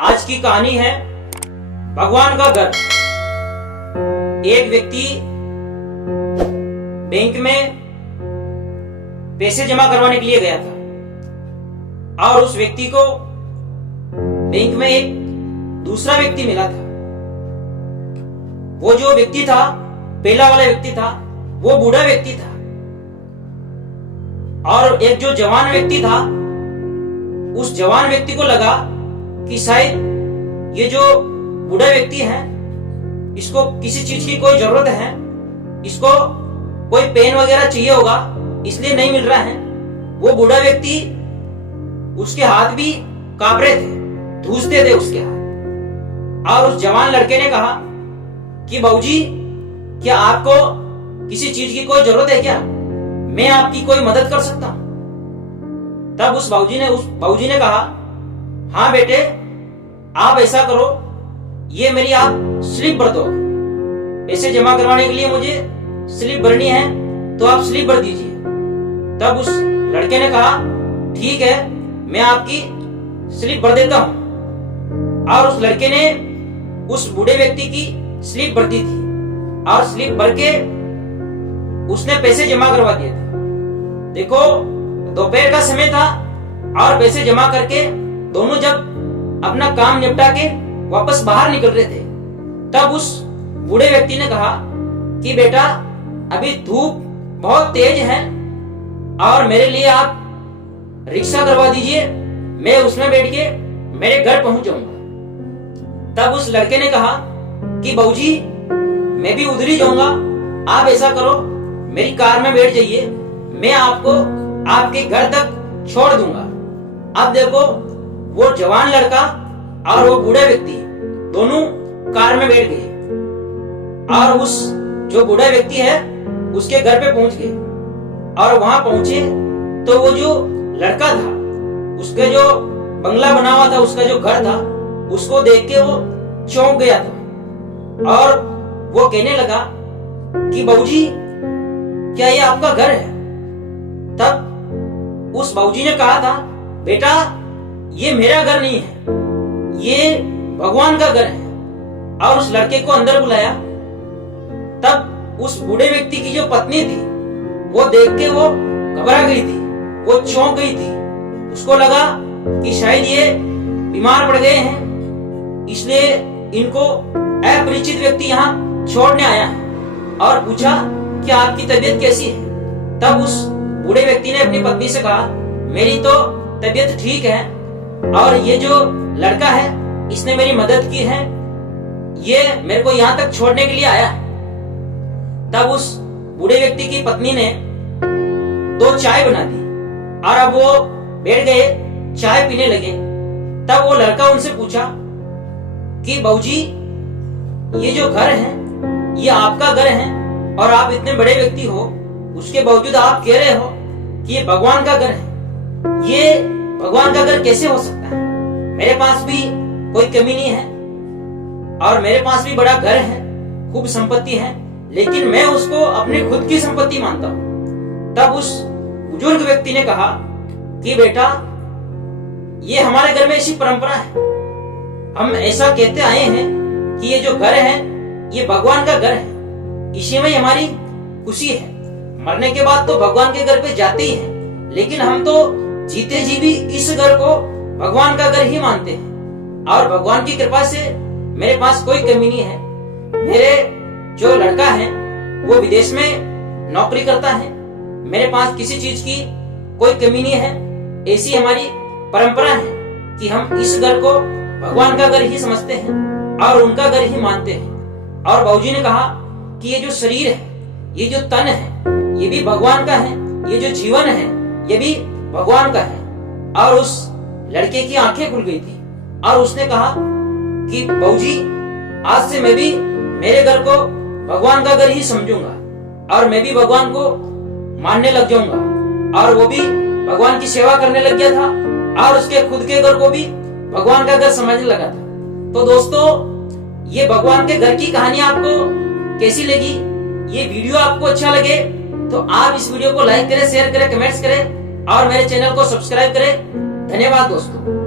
आज की कहानी है भगवान का घर। एक व्यक्ति बैंक में पैसे जमा करवाने के लिए गया था और उस व्यक्ति को बैंक में एक दूसरा व्यक्ति मिला था। वो जो व्यक्ति था, पहला वाला व्यक्ति था, वो बूढ़ा व्यक्ति था और एक जो जवान व्यक्ति था, उस जवान व्यक्ति को लगा कि शायद ये जो बूढ़ा व्यक्ति है, इसको किसी चीज की कोई जरूरत है, इसको कोई पेन वगैरह चाहिए होगा, इसलिए नहीं मिल रहा है। वो बूढ़ा व्यक्ति, उसके हाथ भी कांप रहे थे, धूसते थे उसके हाथ। और उस जवान लड़के ने कहा कि बाबूजी, क्या आपको किसी चीज की कोई जरूरत है क्या? मैं आपकी कोई मदद कर सकता हूं। तब उस बाबूजी ने कहा, हाँ बेटे, आप ऐसा करो, ये मेरी आप स्लिप भर दो। पैसे जमा करवाने के लिए मुझे स्लिप भरनी है, तो आप स्लिप भर दीजिए। तब उस लड़के ने कहा, ठीक है, मैं आपकी स्लिप भर देता हूं। और उस लड़के ने उस बूढ़े व्यक्ति की स्लिप भर दी थी और स्लिप भर के उसने पैसे जमा करवा दिए थे। देखो, दोपहर का समय था और पैसे जमा करके दोनों जब अपना काम निपटा के वापस बाहर निकल रहे थे, तब उस बूढ़े व्यक्ति ने कहा कि बेटा, अभी धूप बहुत तेज है और मेरे लिए आप रिक्शा करवा दीजिए, मैं उसमें बैठ के मेरे घर पहुंच जाऊंगा। तब उस लड़के ने कहा कि बाबूजी, मैं भी उधर ही जाऊंगा, आप ऐसा करो, मेरी कार में बैठ जाइए, मैं आपको आपके घर तक छोड़ दूंगा। अब देखो, वो जवान लड़का और वो बूढ़ा व्यक्ति दोनों कार में बैठ गए और उस जो बूढ़ा व्यक्ति है उसके घर पे पहुंच गए। और वहां पहुंचे तो वो जो लड़का था, उसका जो बंगला बना हुआ था, उसका जो घर था, उसको देख के वो चौंक गया था और वो कहने लगा कि बाबूजी, क्या ये आपका घर है? तब उस बाबूजी ने कहा था, बेटा, ये मेरा घर नहीं है, ये भगवान का घर है। और उस लड़के को अंदर बुलाया। तब उस बूढ़े व्यक्ति की जो पत्नी थी, वो देख के वो घबरा गई थी, वो चौंक गई थी। उसको लगा कि शायद ये बीमार पड़ गए हैं, इसलिए इनको अपरिचित व्यक्ति यहाँ छोड़ने आया है। और पूछा कि आपकी तबीयत कैसी है? तब उस बूढ़े व्यक्ति ने अपनी पत्नी से कहा, मेरी तो तबीयत ठीक है और ये जो लड़का है, इसने मेरी मदद की है, ये मेरे को यहाँ तक छोड़ने के लिए आया है। तब उस बूढ़े व्यक्ति की पत्नी ने 2 चाय बना दी और अब वो बैठ गए, चाय पीने लगे। तब वो लड़का उनसे पूछा कि बाबूजी, ये जो घर है, ये आपका घर है और आप इतने बड़े व्यक्ति हो, उसके बावजूद आप कह रहे हो कि ये भगवान का घर है। ये भगवान का घर कैसे हो सकता है? मेरे पास भी कोई कमी नहीं है और मेरे पास भी बड़ा घर है, खूब संपत्ति है, लेकिन मैं उसको अपनी खुद की संपत्ति मानता हूं। तब उस बुजुर्ग व्यक्ति ने कहा कि बेटा, ये हमारे घर में ऐसी परंपरा है, हम ऐसा कहते आए हैं कि ये जो घर है, ये भगवान का घर है, इसी में हमारी खुशी है। मरने के बाद तो भगवान के घर पे जाते ही हैं, लेकिन हम तो जीते जी भी इस घर को भगवान का घर ही मानते हैं। और भगवान की कृपा से मेरे पास कोई कमी नहीं है। मेरे जो लड़का है वो विदेश में नौकरी करता है, मेरे पास किसी चीज की कोई कमी नहीं है। ऐसी हमारी परंपरा है कि हम इस घर को भगवान का घर ही समझते हैं और उनका घर ही मानते हैं। और बाबूजी ने कहा कि ये जो शरीर है, ये जो तन है, ये भी भगवान का है, ये जो जीवन है, ये भी भगवान का है। और उस लड़के की आंखें खुल गई थी और उसने कहा कि बाबूजी, आज से मैं भी मेरे घर को भगवान का घर ही समझूंगा और मैं भी भगवान को मानने लग जाऊंगा। और वो भी भगवान की सेवा करने लग गया था और उसके खुद के घर को भी भगवान का घर समझने लगा था। तो दोस्तों, ये भगवान के घर की कहानी आपको कैसी लगी? ये वीडियो आपको अच्छा लगे तो आप इस वीडियो को लाइक करें, शेयर करें, कमेंट्स करें और मेरे चैनल को सब्सक्राइब करें। धन्यवाद दोस्तों।